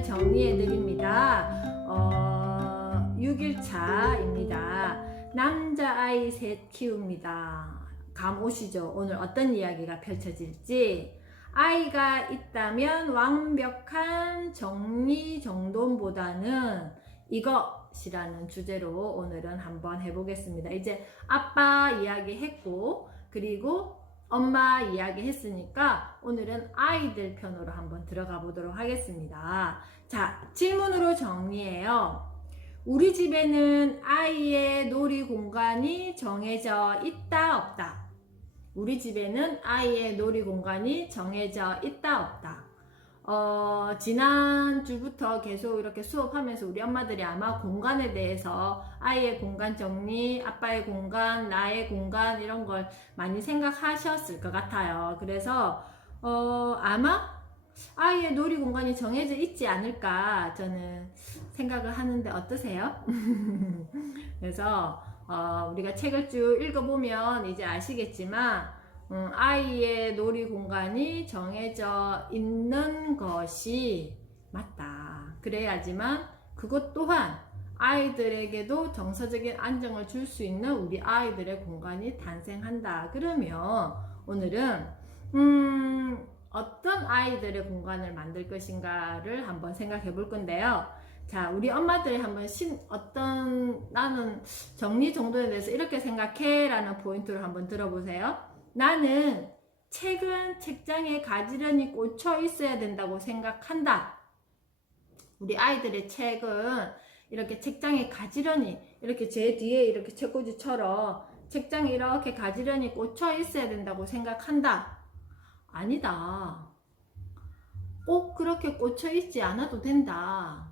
오늘 정리해 드립니다. 6일차입니다. 남자아이 셋 키웁니다. 감 오시죠? 오늘 어떤 이야기가 펼쳐질지. 아이가 있다면 완벽한 정리정돈보다는 이것이라는 주제로 오늘은 한번 해보겠습니다. 이제 아빠 이야기 했고, 그리고 엄마 이야기 했으니까 오늘은 아이들 편으로 한번 들어가 보도록 하겠습니다. 자, 질문으로 정리해요. 우리 집에는 아이의 놀이 공간이 정해져 있다, 없다? 우리 집에는 아이의 놀이 공간이 정해져 있다, 없다? 지난주부터 계속 이렇게 수업하면서 우리 엄마들이 아마 공간에 대해서 아이의 공간 정리, 아빠의 공간, 나의 공간 이런 걸 많이 생각하셨을 것 같아요. 그래서 아마 아이의 놀이 공간이 정해져 있지 않을까 저는 생각을 하는데 어떠세요? 그래서 우리가 책을 쭉 읽어보면 이제 아시겠지만 아이의 놀이 공간이 정해져 있는 것이 맞다. 그래야지만 그것 또한 아이들에게도 정서적인 안정을 줄 수 있는 우리 아이들의 공간이 탄생한다. 그러면 오늘은 어떤 아이들의 공간을 만들 것인가를 한번 생각해 볼 건데요. 자, 우리 엄마들 한번 나는 정리정돈에 대해서 이렇게 생각해 라는 포인트를 한번 들어보세요. 나는 책은 책장에 가지런히 꽂혀 있어야 된다고 생각한다. 우리 아이들의 책은 이렇게 책장에 가지런히 이렇게 제 뒤에 이렇게 책꽂이처럼 책장에 이렇게 가지런히 꽂혀 있어야 된다고 생각한다. 아니다. 꼭 그렇게 꽂혀 있지 않아도 된다.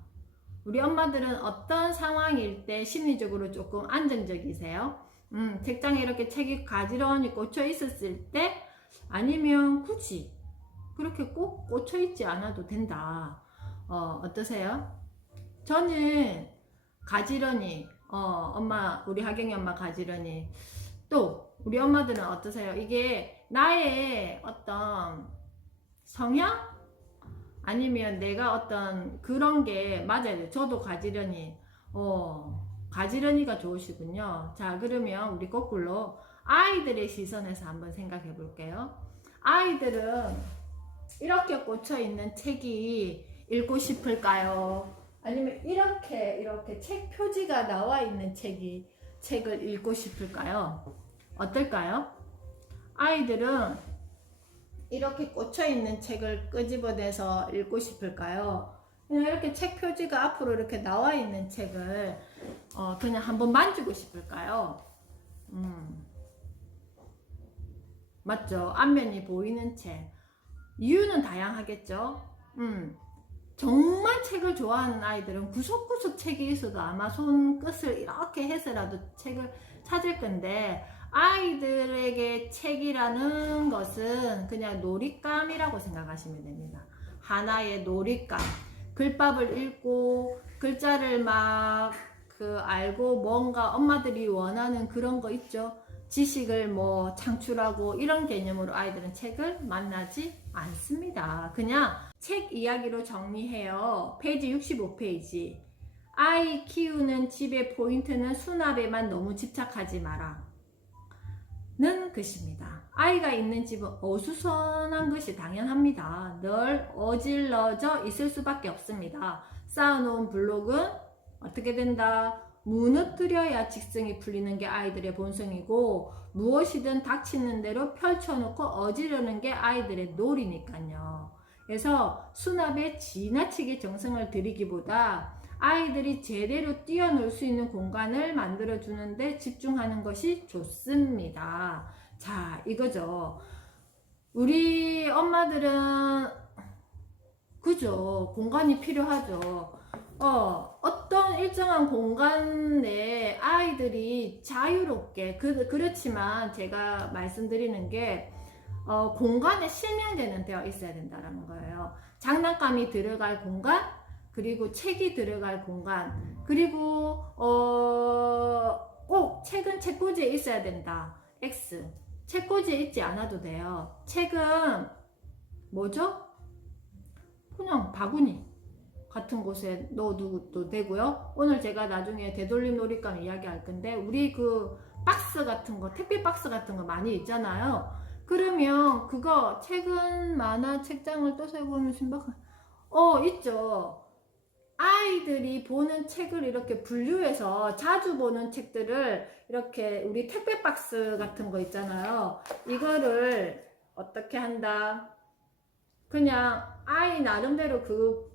우리 엄마들은 어떤 상황일 때 심리적으로 조금 안정적이세요? 책장에 이렇게 책이 가지런히 꽂혀 있었을 때 아니면 굳이 그렇게 꼭 꽂혀 있지 않아도 된다. 어떠세요? 저는 가지런히 우리 하경이 엄마 가지런히, 또 우리 엄마들은 어떠세요? 이게 나의 어떤 성향? 아니면 내가 어떤 그런 게 맞아요. 저도 가지런히가 좋으시군요. 자, 그러면 우리 거꾸로 아이들의 시선에서 한번 생각해 볼게요. 아이들은 이렇게 꽂혀 있는 책이 읽고 싶을까요? 아니면 이렇게 책 표지가 나와 있는 책을 읽고 싶을까요? 어떨까요? 아이들은 이렇게 꽂혀 있는 책을 끄집어내서 읽고 싶을까요? 그냥 이렇게 책 표지가 앞으로 이렇게 나와 있는 책을 그냥 한번 만지고 싶을까요? 맞죠? 앞면이 보이는 책. 이유는 다양하겠죠? 정말 책을 좋아하는 아이들은 구석구석 책이 있어도 아마 손끝을 이렇게 해서라도 책을 찾을 건데, 아이들에게 책이라는 것은 그냥 놀잇감이라고 생각하시면 됩니다. 하나의 놀잇감. 글밥을 읽고 글자를 막 알고 뭔가 엄마들이 원하는 그런 거 있죠. 지식을 창출하고 이런 개념으로 아이들은 책을 만나지 않습니다. 그냥 책 이야기로 정리해요. 페이지 65페이지. 아이 키우는 집의 포인트는 수납에만 너무 집착하지 마라. 는 것입니다. 아이가 있는 집은 어수선한 것이 당연합니다. 늘 어질러져 있을 수밖에 없습니다. 쌓아놓은 블록은 어떻게 된다? 무너뜨려야 직성이 풀리는 게 아이들의 본성이고, 무엇이든 닥치는 대로 펼쳐놓고 어지르는 게 아이들의 놀이니까요. 그래서 수납에 지나치게 정성을 들이기보다 아이들이 제대로 뛰어놀 수 있는 공간을 만들어주는데 집중하는 것이 좋습니다. 자, 이거죠. 우리 엄마들은 그죠? 공간이 필요하죠. 어떤 일정한 공간 내에 아이들이 자유롭게, 그렇지만 제가 말씀드리는 게 공간에 실명되는 되어 있어야 된다는 거예요. 장난감이 들어갈 공간, 그리고 책이 들어갈 공간, 그리고 꼭 책은 책꽂이에 있어야 된다. X. 책꽂이에 있지 않아도 돼요. 책은 뭐죠? 그냥 바구니. 같은 곳에 넣어두도 되고요. 오늘 제가 나중에 되돌림 놀잇감 이야기할 건데, 우리 그 박스 같은 거, 택배 박스 같은 거 많이 있잖아요. 그러면 그거 책은 만화 책장을 또 세보면 신박한 있죠. 아이들이 보는 책을 이렇게 분류해서 자주 보는 책들을 이렇게 우리 택배 박스 같은 거 있잖아요. 이거를 어떻게 한다? 그냥 아이 나름대로 그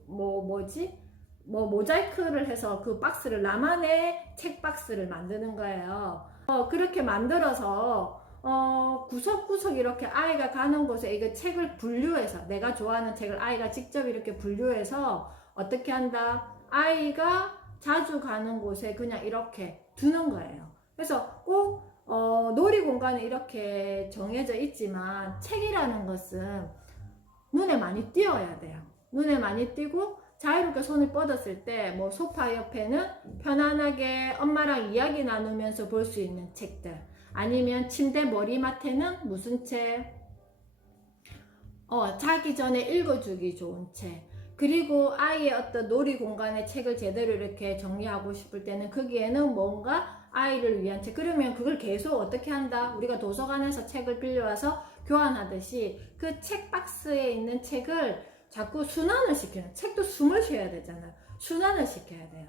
모자이크를 해서 그 박스를 나만의 책 박스를 만드는 거예요. 그렇게 만들어서 구석구석 이렇게 아이가 가는 곳에 이거 책을 분류해서, 내가 좋아하는 책을 아이가 직접 이렇게 분류해서 어떻게 한다? 아이가 자주 가는 곳에 그냥 이렇게 두는 거예요. 그래서 꼭 놀이공간에 이렇게 정해져 있지만 책이라는 것은 눈에 많이 띄어야 돼요. 눈에 많이 띄고 자유롭게 손을 뻗었을 때 뭐 소파 옆에는 편안하게 엄마랑 이야기 나누면서 볼 수 있는 책들, 아니면 침대 머리맡에는 무슨 책? 자기 전에 읽어주기 좋은 책. 그리고 아이의 어떤 놀이 공간의 책을 제대로 이렇게 정리하고 싶을 때는 거기에는 뭔가 아이를 위한 책. 그러면 그걸 계속 어떻게 한다? 우리가 도서관에서 책을 빌려와서 교환하듯이 그 책 박스에 있는 책을 자꾸 순환을 시키는, 책도 숨을 쉬어야 되잖아요. 순환을 시켜야 돼요.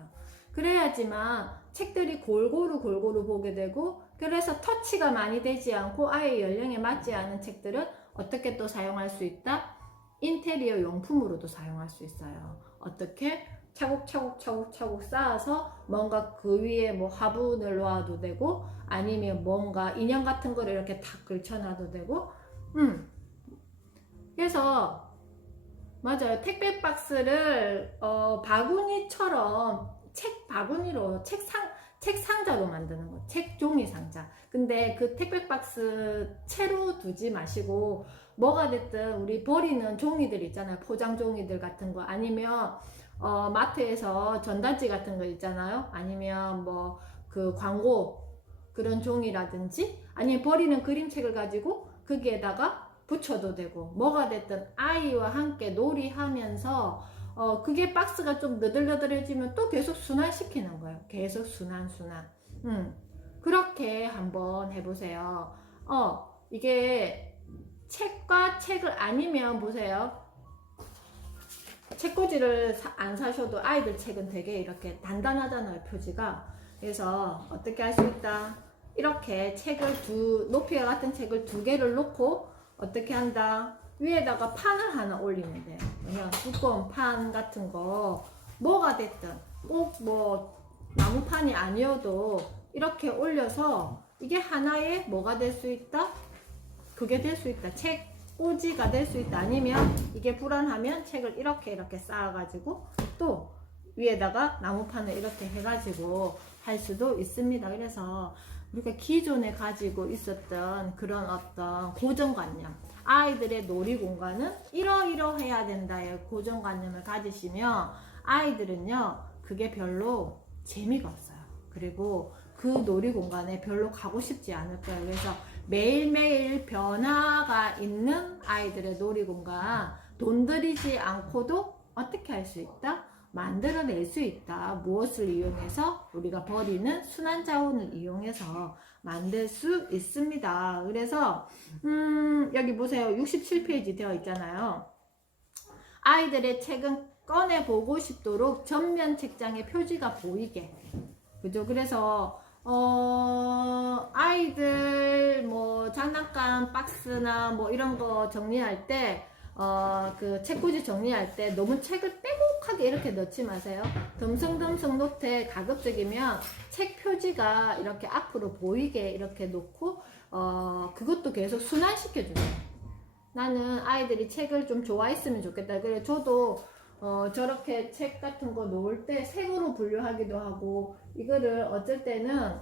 그래야지만 책들이 골고루 보게 되고, 그래서 터치가 많이 되지 않고 아이의 연령에 맞지 않은 책들은 어떻게 또 사용할 수 있다? 인테리어 용품으로도 사용할 수 있어요. 어떻게? 차곡차곡 쌓아서 뭔가 그 위에 뭐 화분을 놓아도 되고, 아니면 뭔가 인형 같은 거를 이렇게 탁 걸쳐놔도 되고, 그래서 맞아요. 택배 박스를 바구니처럼 책 바구니로 책 상자로 만드는 거. 책 종이 상자. 근데 그 택배 박스 채로 두지 마시고, 뭐가 됐든 우리 버리는 종이들 있잖아요. 포장 종이들 같은 거, 아니면 마트에서 전단지 같은 거 있잖아요. 아니면 뭐 그 광고 그런 종이라든지, 아니면 버리는 그림책을 가지고 거기에다가 붙여도 되고, 뭐가 됐든 아이와 함께 놀이하면서 그게 박스가 좀 너덜너덜해지면 또 계속 순환시키는 거예요. 계속 순환. 그렇게 한번 해보세요. 이게 책과 책을 아니면 보세요. 책꽂이를 안 사셔도 아이들 책은 되게 이렇게 단단하잖아요, 표지가. 그래서 어떻게 할 수 있다? 이렇게 책을 높이와 같은 책을 2개를 놓고 어떻게 한다? 위에다가 판을 하나 올리면 돼요. 그냥 두꺼운 판 같은 거, 뭐가 됐든 꼭 뭐 나무판이 아니어도 이렇게 올려서 이게 하나의 뭐가 될 수 있다? 그게 될 수 있다. 책 꽂이가 될 수 있다. 아니면 이게 불안하면 책을 이렇게 쌓아가지고 또 위에다가 나무판을 이렇게 해가지고 할 수도 있습니다. 그래서 우리가 기존에 가지고 있었던 그런 어떤 고정관념, 아이들의 놀이 공간은 이러이러해야 된다의 고정관념을 가지시면 아이들은요, 그게 별로 재미가 없어요. 그리고 그 놀이 공간에 별로 가고 싶지 않을 거예요. 그래서 매일매일 변화가 있는 아이들의 놀이 공간, 돈 들이지 않고도 어떻게 할 수 있다? 만들어낼 수 있다. 무엇을 이용해서? 우리가 버리는 순환자원을 이용해서 만들 수 있습니다. 그래서 여기 보세요. 67페이지 되어 있잖아요. 아이들의 책은 꺼내보고 싶도록 전면 책장에 표지가 보이게. 그죠? 그래서 아이들 뭐 장난감 박스나 뭐 이런 거 정리할 때 그 책꽂이 정리할 때 너무 책을 빼곡하게 이렇게 넣지 마세요. 덤성덤성 놓되 가급적이면 책 표지가 이렇게 앞으로 보이게 이렇게 놓고 그것도 계속 순환시켜 주세요. 나는 아이들이 책을 좀 좋아했으면 좋겠다. 그래 저도 저렇게 책 같은 거 놓을 때 색으로 분류하기도 하고, 이거를 어쩔 때는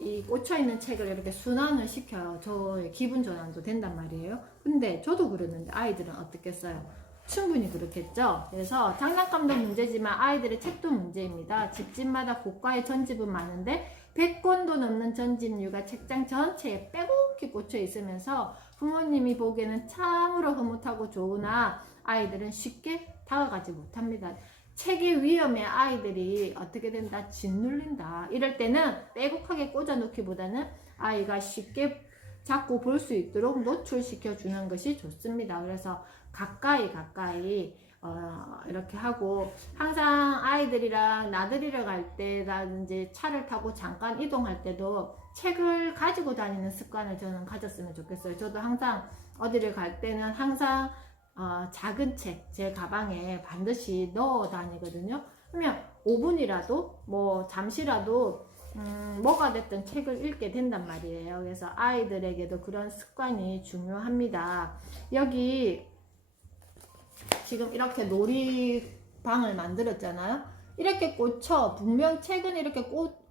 이 꽂혀있는 책을 이렇게 순환을 시켜요. 저의 기분 전환도 된단 말이에요. 근데 저도 그러는데 아이들은 어떻겠어요? 충분히 그렇겠죠. 그래서 장난감도 문제지만 아이들의 책도 문제입니다. 집집마다 고가의 전집은 많은데 100권도 넘는 전집류가 책장 전체에 빼곡히 꽂혀 있으면서 부모님이 보기에는 참으로 흐뭇하고 좋으나 아이들은 쉽게 다가가지 못합니다. 책의 위험에 아이들이 어떻게 된다? 짓눌린다. 이럴 때는 빼곡하게 꽂아 놓기보다는 아이가 쉽게 잡고 볼 수 있도록 노출시켜 주는 것이 좋습니다. 그래서 가까이 이렇게 하고, 항상 아이들이랑 나들이를 갈 때라든지 차를 타고 잠깐 이동할 때도 책을 가지고 다니는 습관을 저는 가졌으면 좋겠어요. 저도 항상 어디를 갈 때는 항상 작은 책 제 가방에 반드시 넣어 다니거든요. 그러면 5분이라도 뭐 잠시라도 뭐가 됐든 책을 읽게 된단 말이에요. 그래서 아이들에게도 그런 습관이 중요합니다. 여기 지금 이렇게 놀이방을 만들었잖아요. 이렇게 꽂혀, 분명 책은 이렇게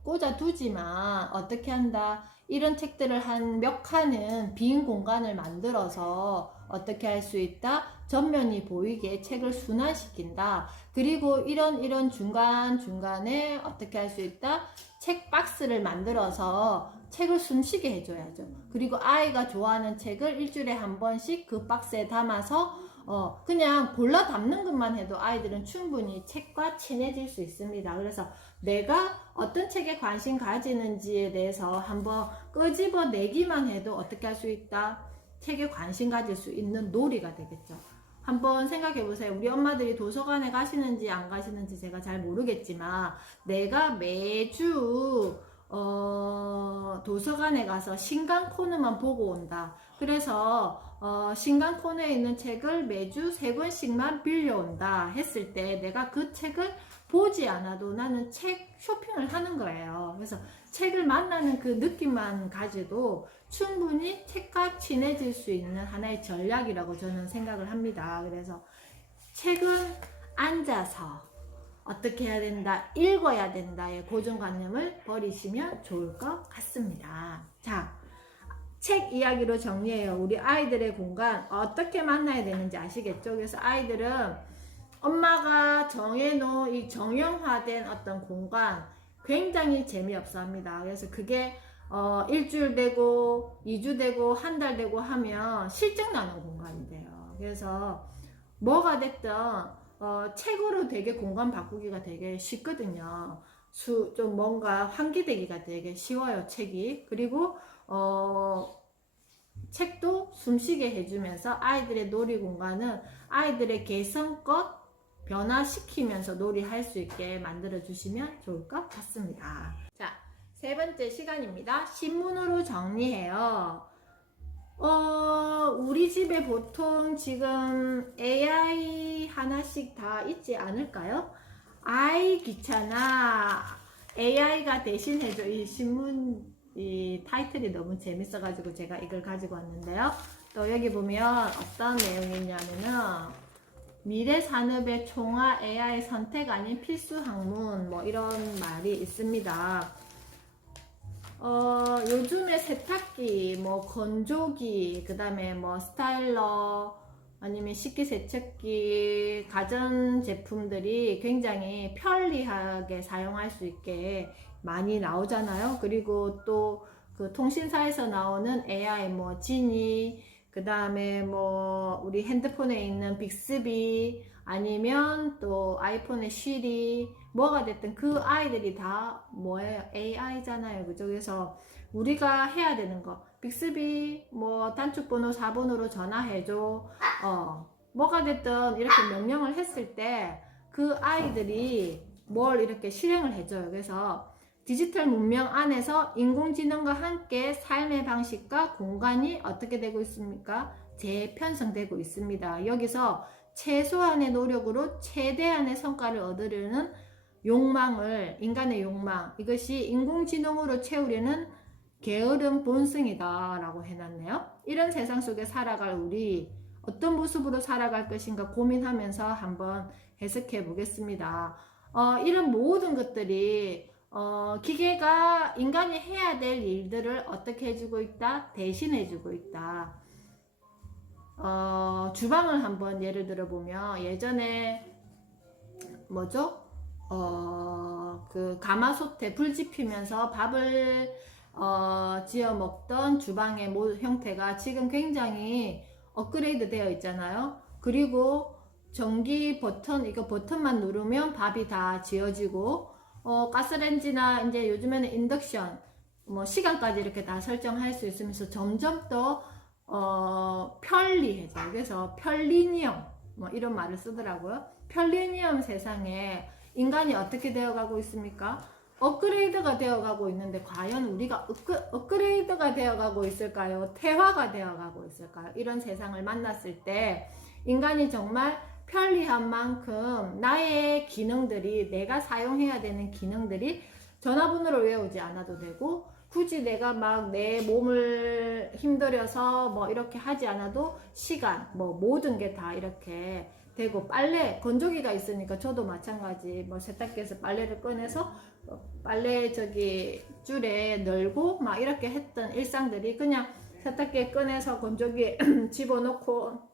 꽂아 두지만 어떻게 한다? 이런 책들을 한 몇 칸은 빈 공간을 만들어서 어떻게 할 수 있다? 전면이 보이게 책을 순환시킨다. 그리고 이런 중간중간에 어떻게 할 수 있다? 책 박스를 만들어서 책을 숨쉬게 해줘야죠. 그리고 아이가 좋아하는 책을 일주일에 한 번씩 그 박스에 담아서 그냥 골라 담는 것만 해도 아이들은 충분히 책과 친해질 수 있습니다. 그래서 내가 어떤 책에 관심 가지는지에 대해서 한번 끄집어 내기만 해도 어떻게 할 수 있다? 책에 관심 가질 수 있는 놀이가 되겠죠. 한번 생각해 보세요. 우리 엄마들이 도서관에 가시는지 안 가시는지 제가 잘 모르겠지만, 내가 매주 도서관에 가서 신간 코너만 보고 온다. 그래서 신간 코너에 있는 책을 매주 3권씩만 빌려온다 했을 때, 내가 그 책을 보지 않아도 나는 책 쇼핑을 하는 거예요. 그래서 책을 만나는 그 느낌만 가지도 충분히 책과 친해질 수 있는 하나의 전략이라고 저는 생각을 합니다. 그래서 책은 앉아서 어떻게 해야 된다, 읽어야 된다의 고정관념을 버리시면 좋을 것 같습니다. 자, 책 이야기로 정리해요. 우리 아이들의 공간 어떻게 만나야 되는지 아시겠죠? 그래서 아이들은 엄마가 정해놓은 이 정형화된 어떤 공간 굉장히 재미없어 합니다. 그래서 그게 일주일 되고 2주 되고 한 달 되고 하면 실증 나는 공간이 돼요. 그래서 뭐가 됐든 책으로 되게 공간 바꾸기가 되게 쉽거든요. 좀 뭔가 환기되기가 되게 쉬워요, 책이. 그리고 책도 숨쉬게 해주면서 아이들의 놀이 공간은 아이들의 개성껏 변화시키면서 놀이할 수 있게 만들어 주시면 좋을 것 같습니다. 자, 3번째 시간입니다. 신문으로 정리해요. 우리 집에 보통 지금 AI 하나씩 다 있지 않을까요? 아이 귀찮아, AI가 대신해줘. 이 신문 이 타이틀이 너무 재밌어가지고 제가 이걸 가지고 왔는데요. 또 여기 보면 어떤 내용이 있냐면은 미래 산업의 총화 AI 선택 아닌 필수 학문, 뭐 이런 말이 있습니다. 요즘에 세탁기, 뭐 건조기, 그 다음에 뭐 스타일러, 아니면 식기세척기, 가전 제품들이 굉장히 편리하게 사용할 수 있게 많이 나오잖아요. 그리고 또 그 통신사에서 나오는 AI, 뭐 지니, 그 다음에 뭐 우리 핸드폰에 있는 빅스비, 아니면 또 아이폰의 시리, 뭐가 됐든 그 아이들이 다 뭐예요? AI잖아요. 그죠? 그래서 우리가 해야 되는 거, 빅스비 뭐 단축번호 4번으로 전화해줘, 뭐가 됐든 이렇게 명령을 했을 때 그 아이들이 뭘 이렇게 실행을 해줘요. 그래서 디지털 문명 안에서 인공지능과 함께 삶의 방식과 공간이 어떻게 되고 있습니까? 재편성되고 있습니다. 여기서 최소한의 노력으로 최대한의 성과를 얻으려는 욕망을, 인간의 욕망, 이것이 인공지능으로 채우려는 게으른 본성이다 라고 해놨네요. 이런 세상 속에 살아갈 우리, 어떤 모습으로 살아갈 것인가 고민하면서 한번 해석해 보겠습니다. 이런 모든 것들이 기계가 인간이 해야 될 일들을 어떻게 해주고 있다? 대신해주고 있다. 주방을 한번 예를 들어 보면, 예전에 뭐죠? 그 가마솥에 불 지피면서 밥을 지어 먹던 주방의 형태가 지금 굉장히 업그레이드 되어 있잖아요. 그리고 전기 버튼, 이거 버튼만 누르면 밥이 다 지어지고, 가스레인지나 이제 요즘에는 인덕션, 뭐 시간까지 이렇게 다 설정할 수 있으면서 점점 더 편리해져. 그래서 편리니엄 뭐 이런 말을 쓰더라고요. 편리니엄 세상에 인간이 어떻게 되어가고 있습니까? 업그레이드가 되어가고 있는데 과연 우리가 업그레이드가 되어가고 있을까요? 퇴화가 되어가고 있을까요? 이런 세상을 만났을 때 인간이 정말 편리한 만큼 나의 기능들이, 내가 사용해야 되는 기능들이 전화번호를 외우지 않아도 되고, 굳이 내가 막 내 몸을 힘들여서 뭐 이렇게 하지 않아도 시간, 뭐 모든 게 다 이렇게 되고, 빨래, 건조기가 있으니까 저도 마찬가지, 뭐 세탁기에서 빨래를 꺼내서 빨래 줄에 널고 막 이렇게 했던 일상들이 그냥 세탁기에 꺼내서 건조기에 집어넣고,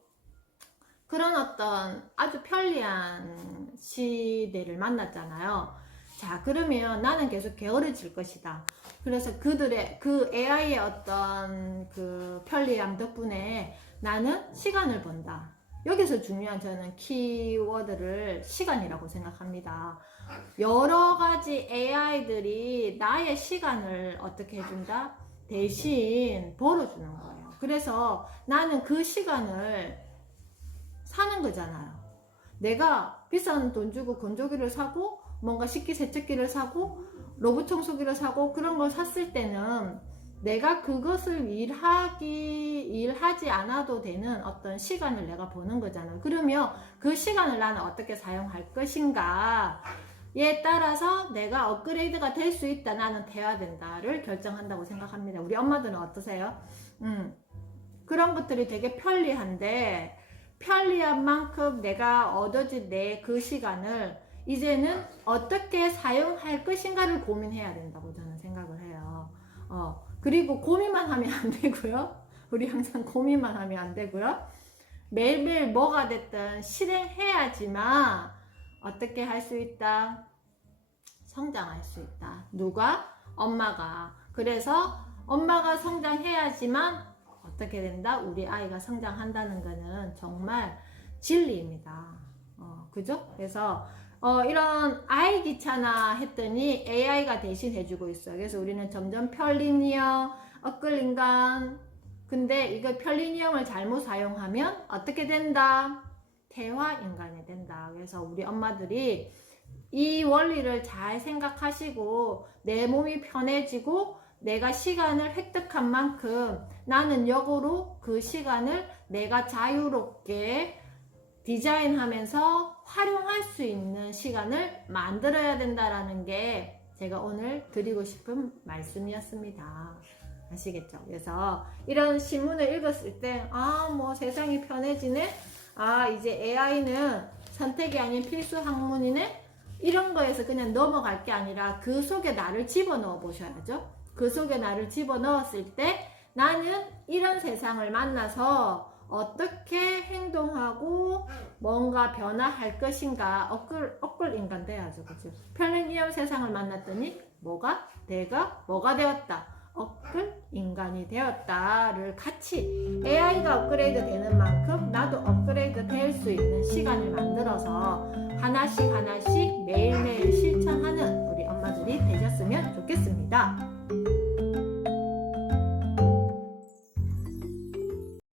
그런 어떤 아주 편리한 시대를 만났잖아요. 자, 그러면 나는 계속 게으르질 것이다. 그래서 그 AI의 어떤 그 편리함 덕분에 나는 시간을 번다. 여기서 중요한 저는 키워드를 시간이라고 생각합니다. 여러 가지 AI들이 나의 시간을 어떻게 해준다? 대신 벌어주는 거예요. 그래서 나는 그 시간을 사는 거잖아요. 내가 비싼 돈 주고 건조기를 사고, 뭔가 식기세척기를 사고, 로봇 청소기를 사고, 그런 걸 샀을 때는 내가 그것을 일하지 않아도 되는 어떤 시간을 내가 버는 거잖아요. 그러면 그 시간을 나는 어떻게 사용할 것인가에 따라서 내가 업그레이드가 될 수 있다, 나는 돼야 된다를 결정한다고 생각합니다. 우리 엄마들은 어떠세요? 그런 것들이 되게 편리한데, 편리한 만큼 내가 얻어진 내 그 시간을 이제는 어떻게 사용할 것인가를 고민해야 된다고 저는 생각을 해요. 그리고 고민만 하면 안 되고요. 우리 항상 고민만 하면 안 되고요. 매일매일 뭐가 됐든 실행해야지만 어떻게 할 수 있다? 성장할 수 있다. 누가? 엄마가. 그래서 엄마가 성장해야지만 어떻게 된다? 우리 아이가 성장한다는 거는 정말 진리입니다. 그죠? 그래서 이런 아이 귀찮아 했더니 AI가 대신 해주고 있어요. 그래서 우리는 점점 편리니엄, 업글인간. 근데 이거 편리니엄을 잘못 사용하면 어떻게 된다? 퇴화 인간이 된다. 그래서 우리 엄마들이 이 원리를 잘 생각하시고 내 몸이 편해지고 내가 시간을 획득한 만큼 나는 역으로 그 시간을 내가 자유롭게 디자인하면서 활용할 수 있는 시간을 만들어야 된다라는 게 제가 오늘 드리고 싶은 말씀이었습니다. 아시겠죠? 그래서 이런 신문을 읽었을 때, 뭐 세상이 편해지네? 이제 AI는 선택이 아닌 필수 학문이네? 이런 거에서 그냥 넘어갈 게 아니라 그 속에 나를 집어넣어 보셔야죠. 그 속에 나를 집어넣었을 때 나는 이런 세상을 만나서 어떻게 행동하고 뭔가 변화할 것인가. 업글 인간 돼야죠. 그죠? 편리니엄 세상을 만났더니 내가 뭐가 되었다. 업글 인간이 되었다를 같이 AI가 업그레이드 되는 만큼 나도 업그레이드 될 수 있는 시간을 만들어서 하나씩 매일매일 실천하는 우리 엄마들이 되셨으면 좋겠습니다.